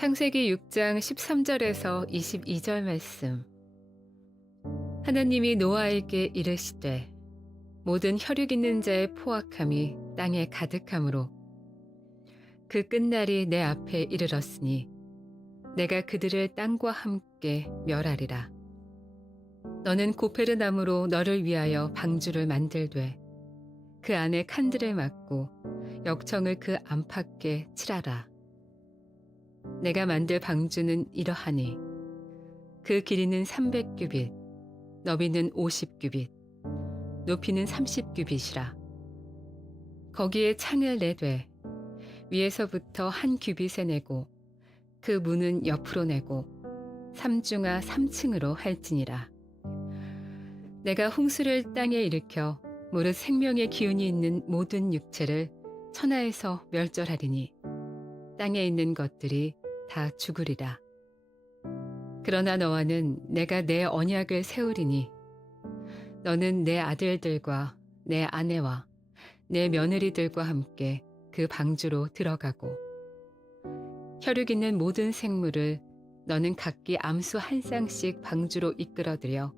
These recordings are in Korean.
창세기 6장 13절에서 22절 말씀. 하나님이 노아에게 이르시되 모든 혈육 있는 자의 포악함이 땅에 가득함으로 그 끝날이 내 앞에 이르렀으니 내가 그들을 땅과 함께 멸하리라. 너는 고페르나무로 너를 위하여 방주를 만들되 그 안에 칸들을 막고 역청을 그 안팎에 칠하라. 내가 만들 방주는 이러하니 그 길이는 300규빗, 너비는 50규빗, 높이는 30규빗이라. 거기에 창을 내되 위에서부터 한 규빗에 내고 그 문은 옆으로 내고 삼중하 3층으로 할지니라. 내가 홍수를 땅에 일으켜 무릇 생명의 기운이 있는 모든 육체를 천하에서 멸절하리니 땅에 있는 것들이 다 죽으리라. 그러나 너와는 내가 내 언약을 세우리니 너는 내 아들들과 내 아내와 내 며느리들과 함께 그 방주로 들어가고 혈육 있는 모든 생물을 너는 각기 암수 한 쌍씩 방주로 이끌어들여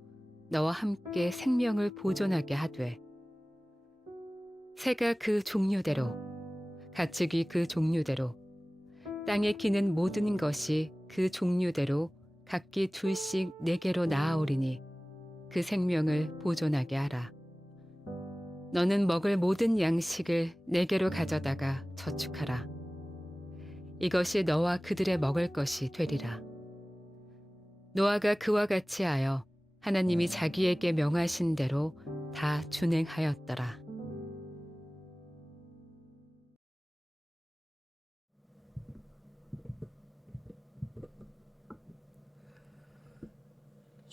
너와 함께 생명을 보존하게 하되 새가 그 종류대로 가축이 그 종류대로 땅에 기는 모든 것이 그 종류대로 각기 둘씩 4개로 나아오리니 그 생명을 보존하게 하라. 너는 먹을 모든 양식을 4개로 가져다가 저축하라. 이것이 너와 그들의 먹을 것이 되리라. 노아가 그와 같이 하여 하나님이 자기에게 명하신 대로 다 준행하였더라.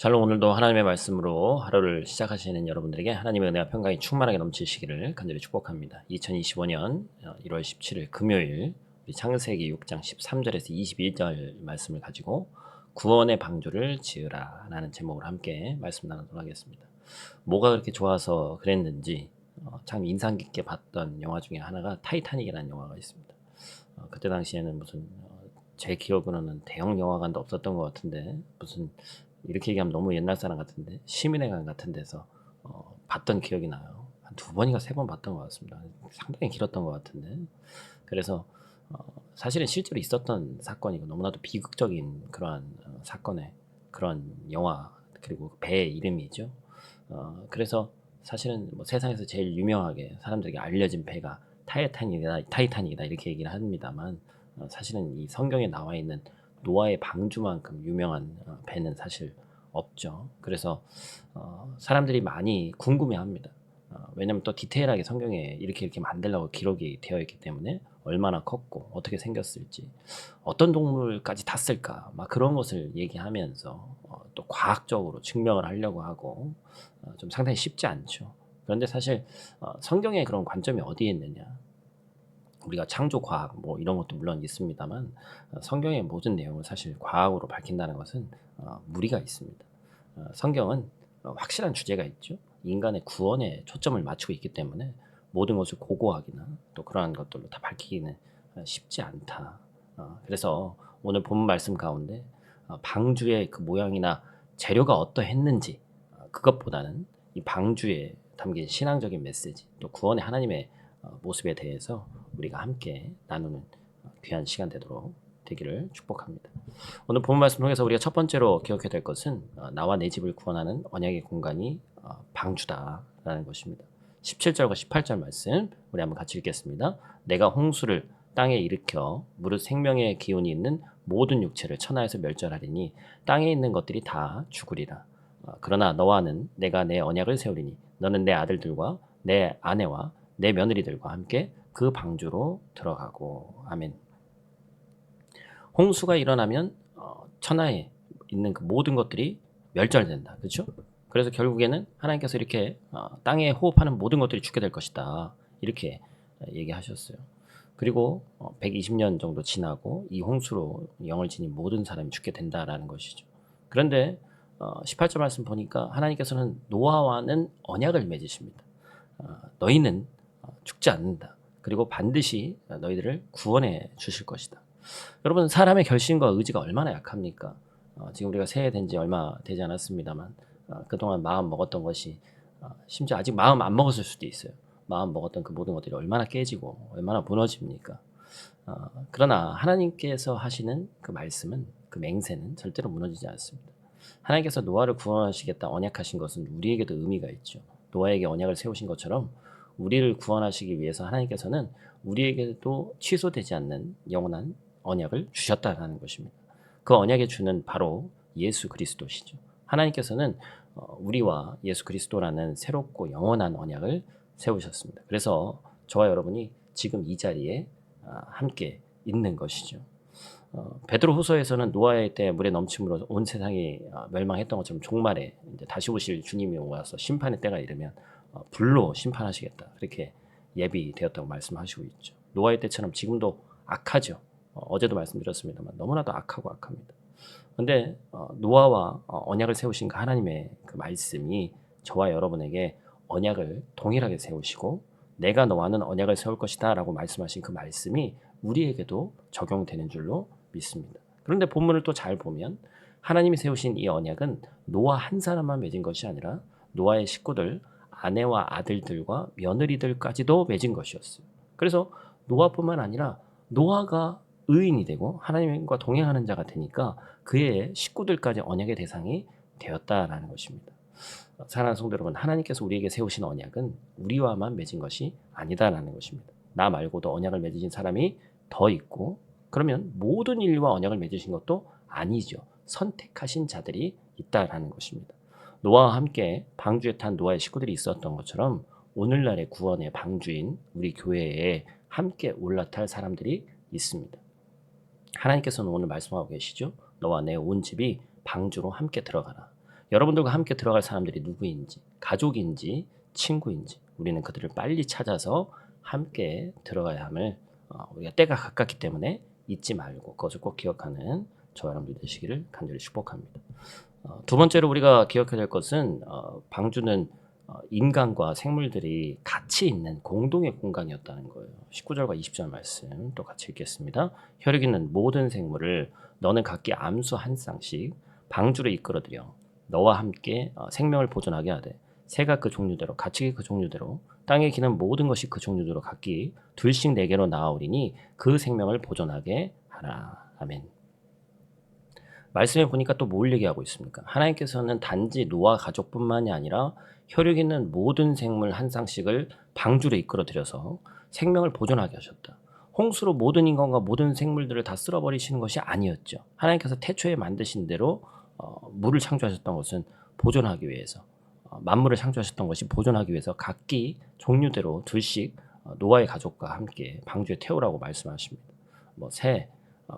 샬롬. 오늘도 하나님의 말씀으로 하루를 시작하시는 여러분들에게 하나님의 은혜와 평강이 충만하게 넘치시기를 간절히 축복합니다. 2025년 1월 17일 금요일 우리 창세기 6장 13절에서 22절 말씀을 가지고 구원의 방주를 지으라 라는 제목으로 함께 말씀 나누도록 하겠습니다. 뭐가 그렇게 좋아서 그랬는지 참 인상 깊게 봤던 영화 중에 하나가 타이타닉이라는 영화가 있습니다. 그때 당시에는 무슨 제 기억으로는 대형 영화관도 없었던 것 같은데 무슨 이렇게 얘기하면 너무 옛날 사람 같은데 시민회관 같은 데서 봤던 기억이 나요. 한 2번인가 3번 봤던 것 같습니다. 상당히 길었던 것 같은데 그래서 사실은 실제로 있었던 사건이고 너무나도 비극적인 그러한 사건의 그런 영화 그리고 배의 이름이죠. 그래서 사실은 뭐 세상에서 제일 유명하게 사람들에게 알려진 배가 타이타닉이다 이렇게 얘기를 합니다만 사실은 이 성경에 나와 있는 노아의 방주만큼 유명한 배는 사실 없죠. 그래서 사람들이 많이 궁금해합니다. 왜냐면 또 디테일하게 성경에 이렇게 만들라고 기록이 되어 있기 때문에 얼마나 컸고 어떻게 생겼을지 어떤 동물까지 탔을까 막 그런 것을 얘기하면서 또 과학적으로 증명을 하려고 하고 좀 상당히 쉽지 않죠. 그런데 사실 성경의 그런 관점이 어디에 있느냐, 우리가 창조 과학 뭐 이런 것도 물론 있습니다만 성경의 모든 내용을 사실 과학으로 밝힌다는 것은 무리가 있습니다. 성경은 확실한 주제가 있죠. 인간의 구원에 초점을 맞추고 있기 때문에 모든 것을 고고하기나 또 그러한 것들로 다 밝히기는 쉽지 않다. 그래서 오늘 본 말씀 가운데 방주의 그 모양이나 재료가 어떠했는지 그것보다는 이 방주에 담긴 신앙적인 메시지 또 구원의 하나님의 모습에 대해서 우리가 함께 나누는 귀한 시간 되기를 축복합니다. 오늘 본 말씀 통해서 우리가 첫 번째로 기억해야 될 것은 나와 내 집을 구원하는 언약의 공간이 방주다라는 것입니다. 17절과 18절 말씀 우리 한번 같이 읽겠습니다. 내가 홍수를 땅에 일으켜 무릇 생명의 기운이 있는 모든 육체를 천하에서 멸절하리니 땅에 있는 것들이 다 죽으리라. 그러나 너와는 내가 내 언약을 세우리니 너는 내 아들들과 내 아내와 내 며느리들과 함께 그 방주로 들어가고. 아멘. 홍수가 일어나면 천하에 있는 그 모든 것들이 멸절된다. 그렇죠? 그래서 결국에는 하나님께서 이렇게 땅에 호흡하는 모든 것들이 죽게 될 것이다. 이렇게 얘기하셨어요. 그리고 120년 정도 지나고 이 홍수로 영을 지닌 모든 사람이 죽게 된다라는 것이죠. 그런데 18절 말씀 보니까 하나님께서는 노아와는 언약을 맺으십니다. 너희는 죽지 않는다. 그리고 반드시 너희들을 구원해 주실 것이다. 여러분 사람의 결심과 의지가 얼마나 약합니까? 지금 우리가 새해된 지 얼마 되지 않았습니다만 그동안 마음 먹었던 것이 심지어 아직 마음 안 먹었을 수도 있어요. 마음 먹었던 그 모든 것들이 얼마나 깨지고 얼마나 무너집니까? 그러나 하나님께서 하시는 그 말씀은 그 맹세는 절대로 무너지지 않습니다. 하나님께서 노아를 구원하시겠다 언약하신 것은 우리에게도 의미가 있죠. 노아에게 언약을 세우신 것처럼 우리를 구원하시기 위해서 하나님께서는 우리에게도 취소되지 않는 영원한 언약을 주셨다는 것입니다. 그 언약의 주는 바로 예수 그리스도시죠. 하나님께서는 우리와 예수 그리스도라는 새롭고 영원한 언약을 세우셨습니다. 그래서 저와 여러분이 지금 이 자리에 함께 있는 것이죠. 베드로후서에서는 노아의 때 물에 넘침으로 온 세상이 멸망했던 것처럼 종말에 이제 다시 오실 주님이 와서 심판의 때가 이르면 불로 심판하시겠다. 그렇게 예비되었다고 말씀하시고 있죠. 노아의 때처럼 지금도 악하죠. 어제도 말씀드렸습니다만 너무나도 악하고 악합니다. 그런데 노아와 언약을 세우신 그 하나님의 그 말씀이 저와 여러분에게 언약을 동일하게 세우시고 내가 너와는 언약을 세울 것이다 라고 말씀하신 그 말씀이 우리에게도 적용되는 줄로 믿습니다. 그런데 본문을 또 잘 보면 하나님이 세우신 이 언약은 노아 한 사람만 맺은 것이 아니라 노아의 식구들, 아내와 아들들과 며느리들까지도 맺은 것이었어요. 그래서 노아뿐만 아니라 노아가 의인이 되고 하나님과 동행하는 자가 되니까 그의 식구들까지 언약의 대상이 되었다라는 것입니다. 사랑하는 성도 여러분, 하나님께서 우리에게 세우신 언약은 우리와만 맺은 것이 아니다라는 것입니다. 나 말고도 언약을 맺으신 사람이 더 있고 그러면 모든 인류와 언약을 맺으신 것도 아니죠. 선택하신 자들이 있다라는 것입니다. 노아와 함께 방주에 탄 노아의 식구들이 있었던 것처럼 오늘날의 구원의 방주인 우리 교회에 함께 올라탈 사람들이 있습니다. 하나님께서는 오늘 말씀하고 계시죠. 너와 내 온 집이 방주로 함께 들어가라. 여러분들과 함께 들어갈 사람들이 누구인지, 가족인지, 친구인지 우리는 그들을 빨리 찾아서 함께 들어가야 함을 우리가 때가 가깝기 때문에 잊지 말고 그것을 꼭 기억하는 저와 여러분들 되시기를 간절히 축복합니다. 두 번째로 우리가 기억해야 될 것은 방주는 인간과 생물들이 같이 있는 공동의 공간이었다는 거예요. 19절과 20절 말씀 또 같이 읽겠습니다. 혈육 있는 모든 생물을 너는 각기 암수 한 쌍씩 방주로 이끌어들여 너와 함께 생명을 보존하게 하되 새가 그 종류대로 가축이 그 종류대로 땅에 기는 모든 것이 그 종류대로 각기 둘씩 네개로 나아오리니 그 생명을 보존하게 하라. 아멘. 말씀해 보니까 또 뭘 얘기하고 있습니까? 하나님께서는 단지 노아 가족뿐만이 아니라 혈육 있는 모든 생물 한 쌍씩을 방주로 이끌어들여서 생명을 보존하게 하셨다. 홍수로 모든 인간과 모든 생물들을 다 쓸어버리시는 것이 아니었죠. 하나님께서 태초에 만드신 대로 물을 창조하셨던 것은 보존하기 위해서 만물을 창조하셨던 것이 보존하기 위해서 각기 종류대로 둘씩 노아의 가족과 함께 방주에 태우라고 말씀하십니다. 새,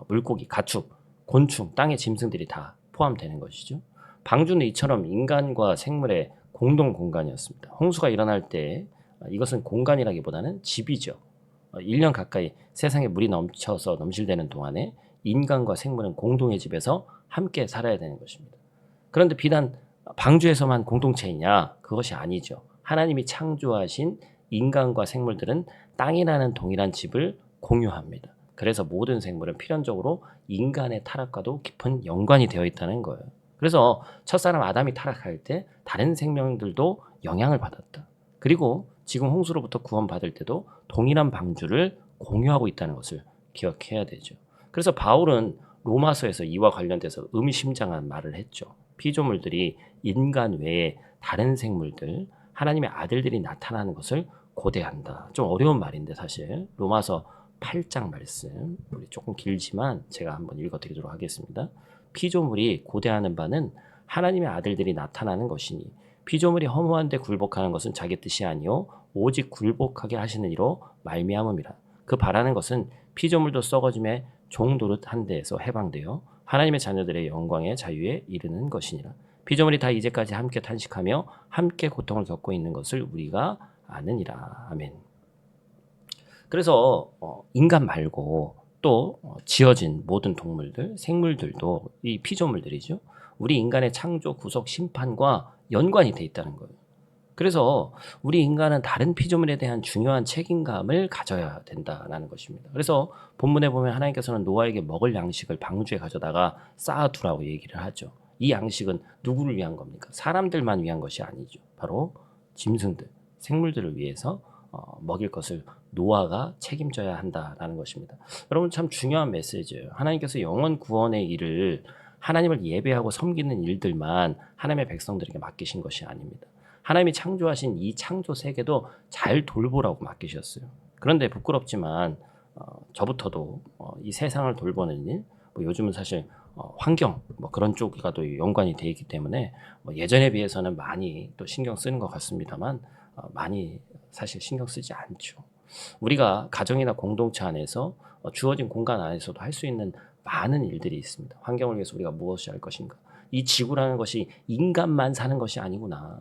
물고기, 가축, 곤충, 땅의 짐승들이 다 포함되는 것이죠. 방주는 이처럼 인간과 생물의 공동 공간이었습니다. 홍수가 일어날 때 이것은 공간이라기보다는 집이죠. 1년 가까이 세상에 물이 넘쳐서 넘실대는 동안에 인간과 생물은 공동의 집에서 함께 살아야 되는 것입니다. 그런데 비단 방주에서만 공동체이냐? 그것이 아니죠. 하나님이 창조하신 인간과 생물들은 땅이라는 동일한 집을 공유합니다. 그래서 모든 생물은 필연적으로 인간의 타락과도 깊은 연관이 되어 있다는 거예요. 그래서 첫사람 아담이 타락할 때 다른 생명들도 영향을 받았다. 그리고 지금 홍수로부터 구원받을 때도 동일한 방주를 공유하고 있다는 것을 기억해야 되죠. 그래서 바울은 로마서에서 이와 관련돼서 의미심장한 말을 했죠. 피조물들이 인간 외에 다른 생물들, 하나님의 아들들이 나타나는 것을 고대한다. 좀 어려운 말인데 사실 로마서 8장 말씀, 우리 조금 길지만 제가 한번 읽어드리도록 하겠습니다. 피조물이 고대하는 바는 하나님의 아들들이 나타나는 것이니 피조물이 허무한데 굴복하는 것은 자기 뜻이 아니요 오직 굴복하게 하시는 이로 말미암음이라. 그 바라는 것은 피조물도 썩어짐에 종노릇한 데에서 해방되어 하나님의 자녀들의 영광의 자유에 이르는 것이니라. 피조물이 다 이제까지 함께 탄식하며 함께 고통을 겪고 있는 것을 우리가 아느니라. 아멘. 그래서 인간 말고 또 지어진 모든 동물들, 생물들도 이 피조물들이죠. 우리 인간의 창조, 구속, 심판과 연관이 돼 있다는 거예요. 그래서 우리 인간은 다른 피조물에 대한 중요한 책임감을 가져야 된다라는 것입니다. 그래서 본문에 보면 하나님께서는 노아에게 먹을 양식을 방주에 가져다가 쌓아두라고 얘기를 하죠. 이 양식은 누구를 위한 겁니까? 사람들만 위한 것이 아니죠. 바로 짐승들, 생물들을 위해서 먹일 것을 노아가 책임져야 한다라는 것입니다. 여러분 참 중요한 메시지예요. 하나님께서 영원 구원의 일을 하나님을 예배하고 섬기는 일들만 하나님의 백성들에게 맡기신 것이 아닙니다. 하나님이 창조하신 이 창조 세계도 잘 돌보라고 맡기셨어요. 그런데 부끄럽지만 저부터도 이 세상을 돌보는 일, 뭐 요즘은 사실 환경 뭐 그런 쪽과 또 연관이 돼 있기 때문에 뭐 예전에 비해서는 많이 또 신경 쓰는 것 같습니다만 많이 사실 신경 쓰지 않죠. 우리가 가정이나 공동체 안에서 주어진 공간 안에서도 할 수 있는 많은 일들이 있습니다. 환경을 위해서 우리가 무엇을 할 것인가? 이 지구라는 것이 인간만 사는 것이 아니구나.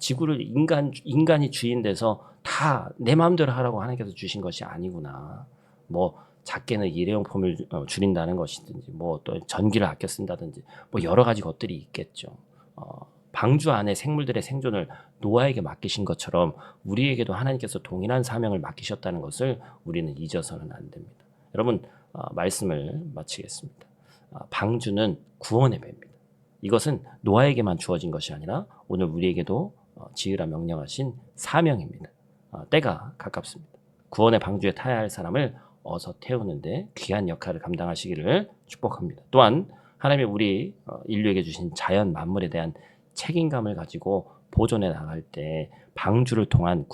지구를 인간이 주인 돼서 다 내 마음대로 하라고 하나님께서 주신 것이 아니구나. 뭐 작게는 일회용품을 줄인다는 것이든지 뭐 또 전기를 아껴 쓴다든지 뭐 여러 가지 것들이 있겠죠. 방주 안에 생물들의 생존을 노아에게 맡기신 것처럼 우리에게도 하나님께서 동일한 사명을 맡기셨다는 것을 우리는 잊어서는 안 됩니다. 여러분 말씀을 마치겠습니다. 방주는 구원의 배입니다. 이것은 노아에게만 주어진 것이 아니라 오늘 우리에게도 지으라 명령하신 사명입니다. 때가 가깝습니다. 구원의 방주에 타야 할 사람을 어서 태우는데 귀한 역할을 감당하시기를 축복합니다. 또한 하나님이 우리 인류에게 주신 자연 만물에 대한 책임감을 가지고 보존해 나갈 때 방주를 통한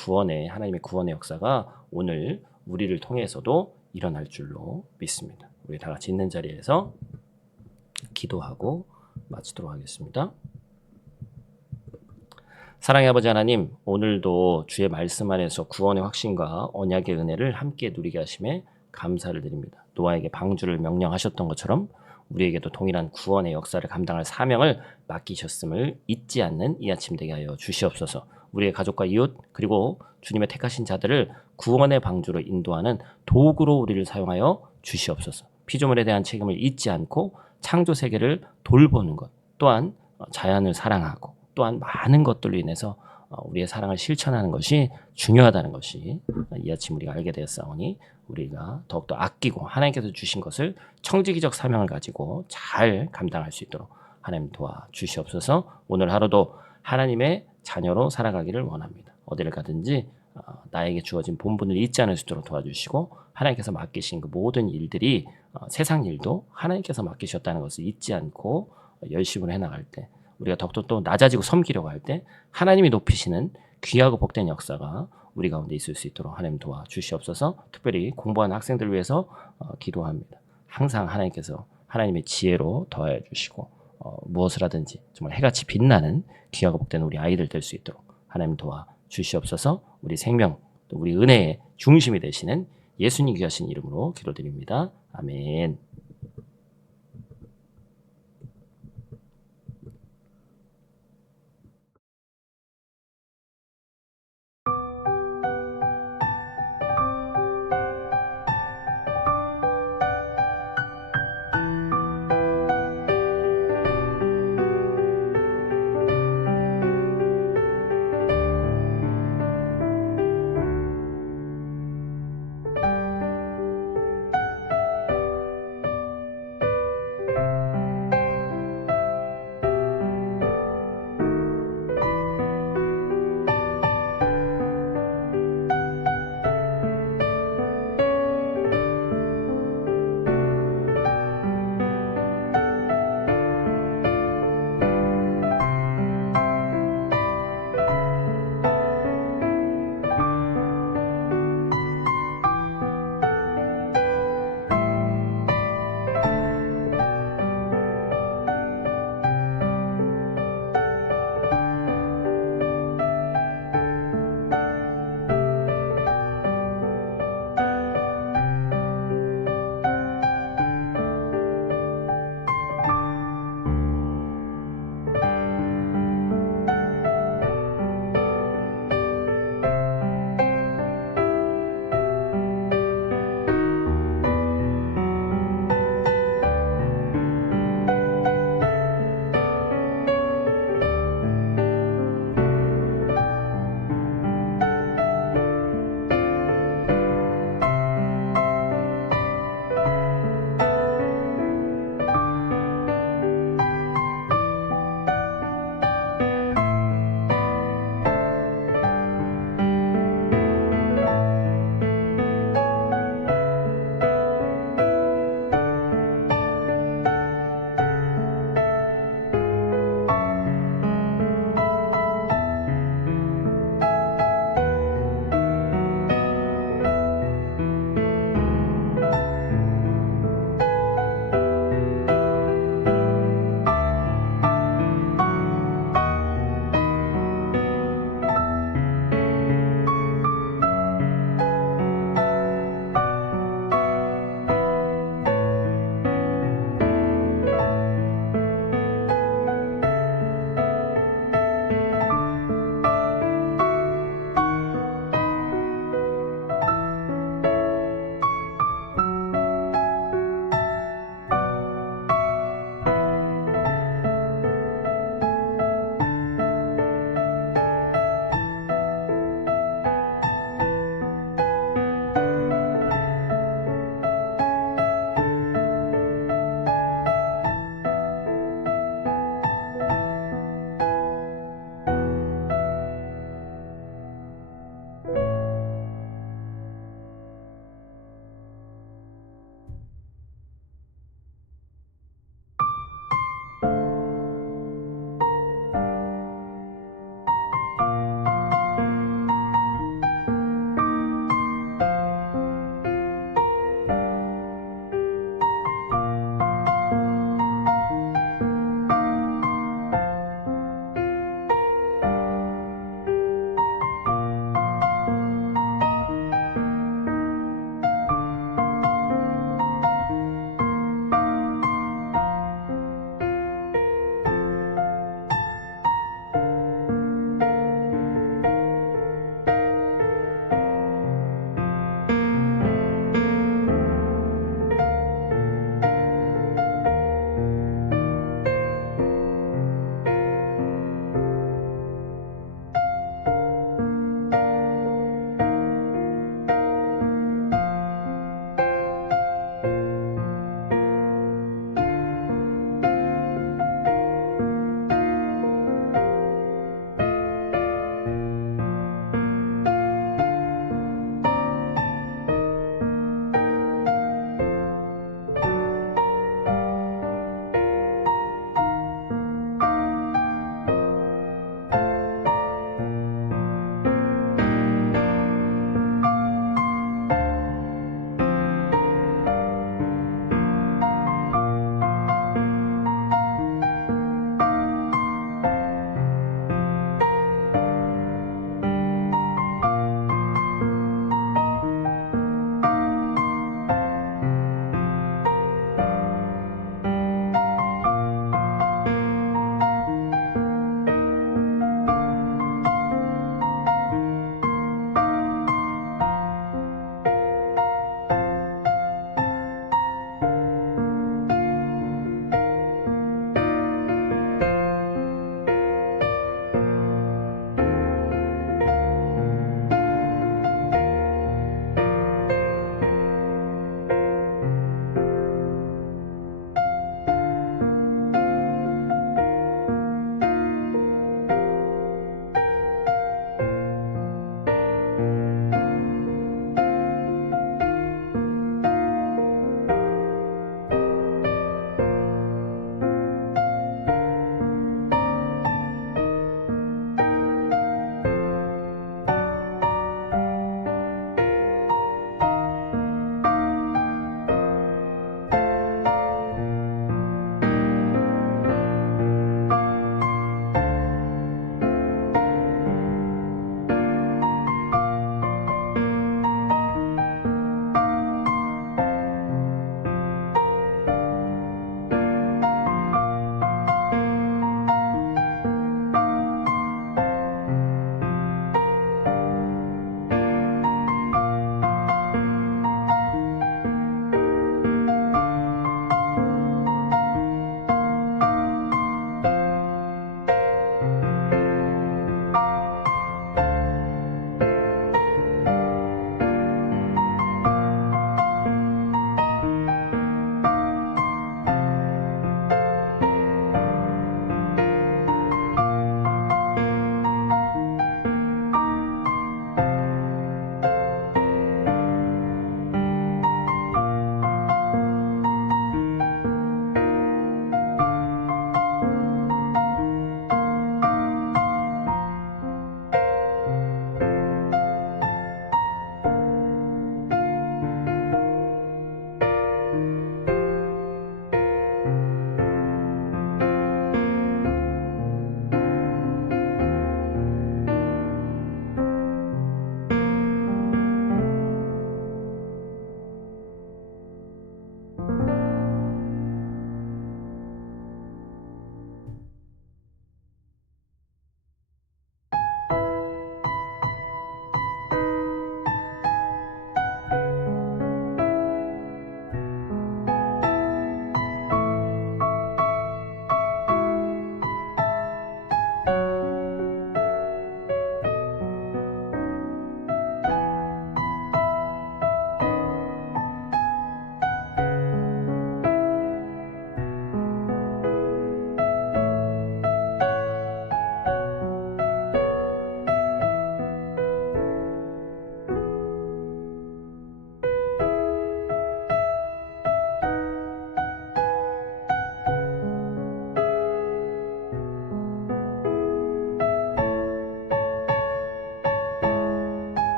하나님의 구원의 역사가 오늘 우리를 통해서도 일어날 줄로 믿습니다. 우리 다 같이 있는 자리에서 기도하고 마치도록 하겠습니다. 사랑의 아버지 하나님, 오늘도 주의 말씀 안에서 구원의 확신과 언약의 은혜를 함께 누리게 하심에 감사를 드립니다. 노아에게 방주를 명령하셨던 것처럼 우리에게도 동일한 구원의 역사를 감당할 사명을 맡기셨음을 잊지 않는 이 아침 되게 하여 주시옵소서. 우리의 가족과 이웃 그리고 주님의 택하신 자들을 구원의 방주로 인도하는 도구로 우리를 사용하여 주시옵소서. 피조물에 대한 책임을 잊지 않고 창조 세계를 돌보는 것, 또한 자연을 사랑하고 또한 많은 것들로 인해서 우리의 사랑을 실천하는 것이 중요하다는 것이 이 아침 우리가 알게 되었사오니 우리가 더욱더 아끼고 하나님께서 주신 것을 청지기적 사명을 가지고 잘 감당할 수 있도록 하나님 도와주시옵소서. 오늘 하루도 하나님의 자녀로 살아가기를 원합니다. 어디를 가든지 나에게 주어진 본분을 잊지 않을 수 있도록 도와주시고 하나님께서 맡기신 그 모든 일들이 세상 일도 하나님께서 맡기셨다는 것을 잊지 않고 열심을 해나갈 때 우리가 더욱더 또 낮아지고 섬기려고 할 때 하나님이 높이시는 귀하고 복된 역사가 우리 가운데 있을 수 있도록 하나님 도와주시옵소서. 특별히 공부하는 학생들을 위해서 기도합니다. 항상 하나님께서 하나님의 지혜로 더하여 주시고 무엇을 하든지 정말 해같이 빛나는 귀하고 복된 우리 아이들 될 수 있도록 하나님 도와주시옵소서. 우리 생명 또 우리 은혜의 중심이 되시는 예수님 귀하신 이름으로 기도드립니다. 아멘.